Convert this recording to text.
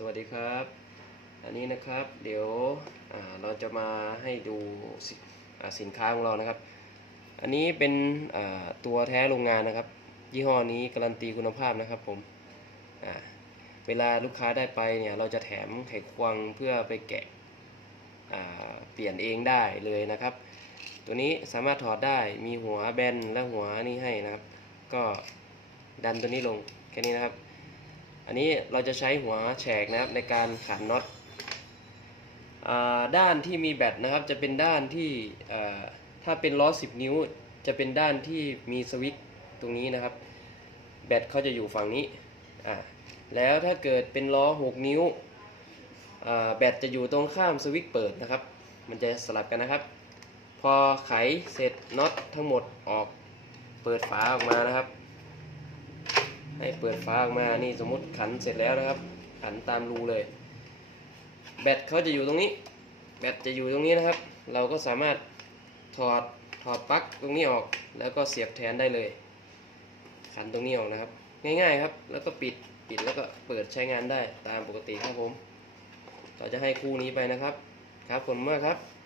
สวัสดีครับ อันนี้นะครับเดี๋ยวเราจะมาให้ดูสิอ่าสินค้าของเรานะครับ อันนี้เป็นตัวแท้โรงงานนะครับ ยี่ห้อนี้การันตีคุณภาพนะครับผมเวลาลูกค้าได้ไปเนี่ยเราจะแถมไขควงเพื่อไปแกะเปลี่ยนเองได้เลยนะครับ ตัวนี้สามารถถอดได้มีหัวแบนและหัวนี่ให้นะครับ ก็ดันตัวนี้ลงแค่นี้นะครับ อันนี้เราจะใช้หัวแฉกนะครับในการขันน็อตอ่าด้านที่มีแบตนะครับจะเป็นด้านที่ถ้าเป็นล้อ 10 นิ้ว จะเป็นด้านที่มีสวิตช์ตรงนี้นะครับ แบตเขาจะอยู่ฝั่งนี้อ่าแล้วถ้าเกิดเป็นล้อ 6 นิ้วอ่าแบตจะอยู่ตรงข้ามสวิตช์เปิดนะครับ มันจะสลับกันนะครับ พอไขเสร็จน็อตทั้งหมดออกเปิดฝาออกมานะครับ ให้เปิดฝาออกมา นี่สมมติขันเสร็จแล้วนะครับ ขันตามรูเลย แบตเขาจะอยู่ตรงนี้ แบตจะอยู่ตรงนี้นะครับ เราก็สามารถถอดถอดปลั๊กตรงนี้ออก แล้วก็เสียบแทนได้เลย ขันตรงนี้ออกนะครับ ง่ายๆครับ แล้วก็ปิดปิดแล้วก็เปิดใช้งานได้ตามปกติครับผม เราจะให้คู่นี้ไปนะครับ ครับผมมากครับ